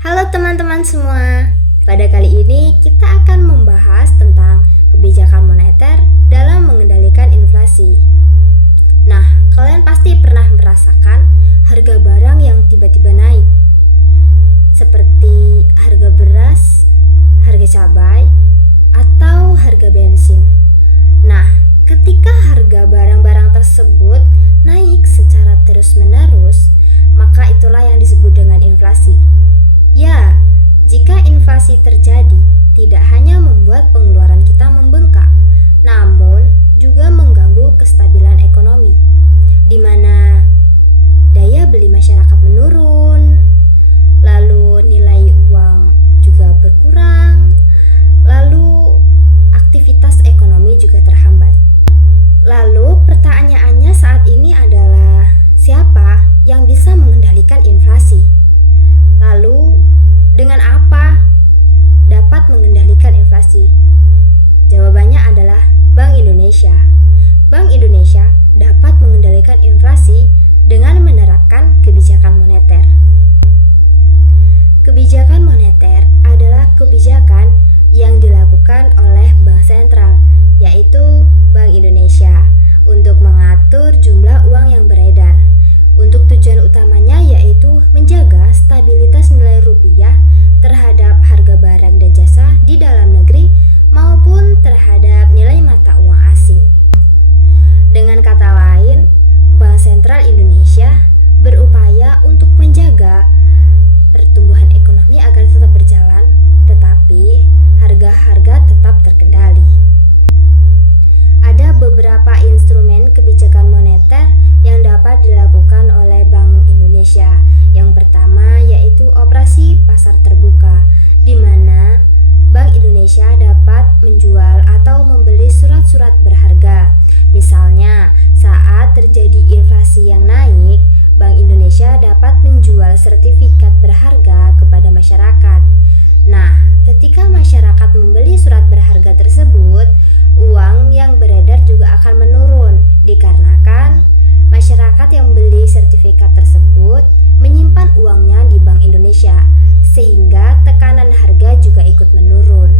Halo teman-teman semua, pada kali ini kita akan membahas tentang kebijakan moneter dalam mengendalikan inflasi. Nah, kalian pasti pernah merasakan harga barang yang tiba-tiba naik, seperti harga beras, harga cabai, atau harga bensin. Nah, ketika harga barang-barang tersebut naik secara terus-menerus, maka itulah yang disebut dengan inflasi. Ya, jika inflasi terjadi, tidak hanya membuat pengeluaran kita membengkak, namun juga mengganggu kestabilan ekonomi, di mana daya beli masyarakat menurun, lalu nilai uang juga berkurang, lalu aktivitas ekonomi juga terhambat. Lalu pertanyaannya saat ini adalah, siapa yang bisa mengendalikan inflasi? Lalu, dengan apa dapat mengendalikan inflasi? Jawabannya adalah Bank Indonesia. Bank Indonesia dapat mengendalikan inflasi dengan menerapkan kebijakan moneter. Kebijakan moneter adalah kebijakan yang dilakukan oleh Bank Sentral, yaitu Bank Indonesia, untuk mengatur jumlah uang yang beredar. Untuk tujuan utamanya yaitu menjaga stabilitas nilai rupiah terhadap harga barang dan jasa di dalam negeri maupun terhadap nilai mata uang asing. Dengan kata lain, Bank Sentral Indonesia berupaya untuk menjaga pertumbuhan ekonomi agar tetap berjalan, tetapi harga-harga tetap terkendali. Ada beberapa instrumen kebijakan moneter yang dapat dilakukan oleh Bank Indonesia. Yang pertama yaitu operasi pasar terbuka, di mana Bank Indonesia dapat menjual atau membeli surat-surat berharga. Misalnya, saat terjadi inflasi yang naik, Bank Indonesia dapat menjual sertifikat berharga kepada masyarakat. Nah, ketika masyarakat membeli surat berharga tersebut, uang yang beredar juga akan menurun, dikarenakan masyarakat yang beli sertifikat tersebut menyimpan uangnya di Bank Indonesia, sehingga tekanan harga juga ikut menurun.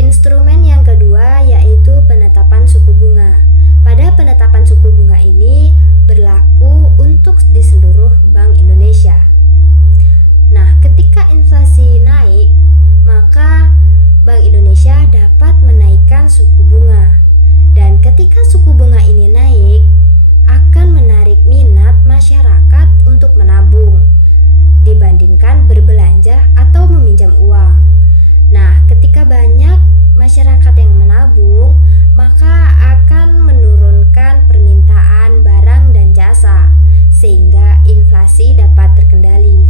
Instrumen yang kedua yaitu penetapan suku bunga. Pada penetapan suku bunga ini berlaku untuk di seluruh Bank Indonesia. Nah, ketika inflasi naik, maka Bank Indonesia dapat menaikkan suku bunga. Dan ketika suku bunga ini naik, akan menarik minat masyarakat untuk menabung dibandingkan berbelanja atau meminjam uang. Nah, ketika banyak masyarakat yang menabung, maka akan menurunkan permintaan barang dan jasa, sehingga inflasi dapat terkendali.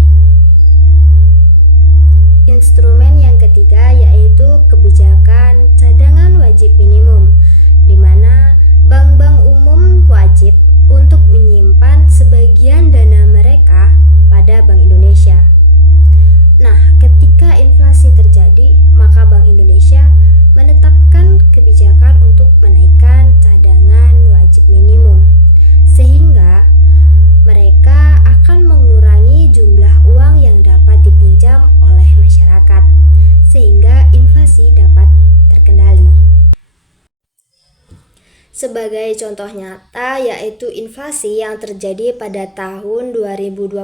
Instrumen yang ketiga yaitu kebijakan cadangan wajib minimum, di mana bank-bank umum wajib untuk menyimpan sebagian dana mereka pada Bank Indonesia. Nah, ketika inflasi terjadi, maka Bank Indonesia menetapkan kebijakan untuk menaikkan cadangan wajib minimum, sehingga mereka akan mengurangi jumlah uang yang dapat dipinjam oleh masyarakat, sehingga inflasi dapat terkendali. Sebagai contoh nyata yaitu inflasi yang terjadi pada tahun 2022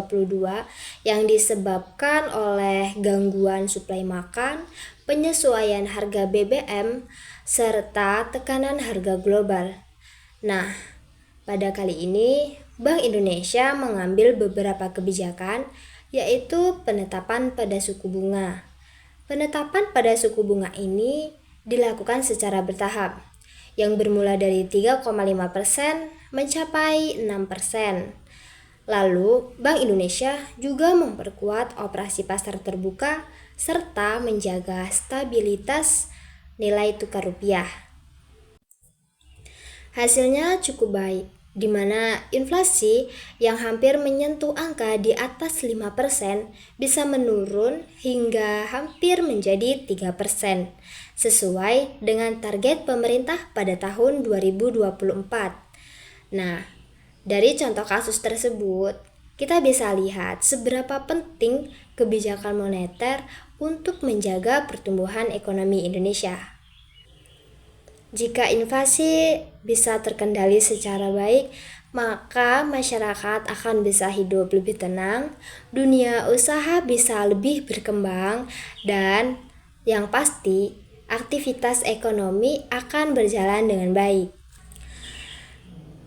yang disebabkan oleh gangguan suplai makan, penyesuaian harga BBM, serta tekanan harga global. Nah, pada kali ini Bank Indonesia mengambil beberapa kebijakan yaitu penetapan pada suku bunga. Penetapan pada suku bunga ini dilakukan secara bertahap, yang bermula dari 3,5% mencapai 6%. Lalu, Bank Indonesia juga memperkuat operasi pasar terbuka serta menjaga stabilitas nilai tukar rupiah. Hasilnya cukup baik, di mana inflasi yang hampir menyentuh angka di atas 5% bisa menurun hingga hampir menjadi 3%, sesuai dengan target pemerintah pada tahun 2024. Nah, dari contoh kasus tersebut, kita bisa lihat seberapa penting kebijakan moneter untuk menjaga pertumbuhan ekonomi Indonesia. Jika inflasi bisa terkendali secara baik, maka masyarakat akan bisa hidup lebih tenang, dunia usaha bisa lebih berkembang, dan yang pasti aktivitas ekonomi akan berjalan dengan baik.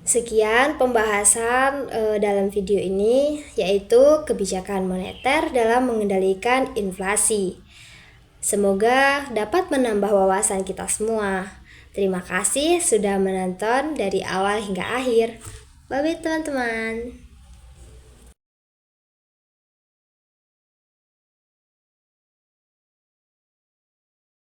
Sekian pembahasan dalam video ini, yaitu kebijakan moneter dalam mengendalikan inflasi. Semoga dapat menambah wawasan kita semua. Terima kasih sudah menonton dari awal hingga akhir. Bye-bye teman-teman.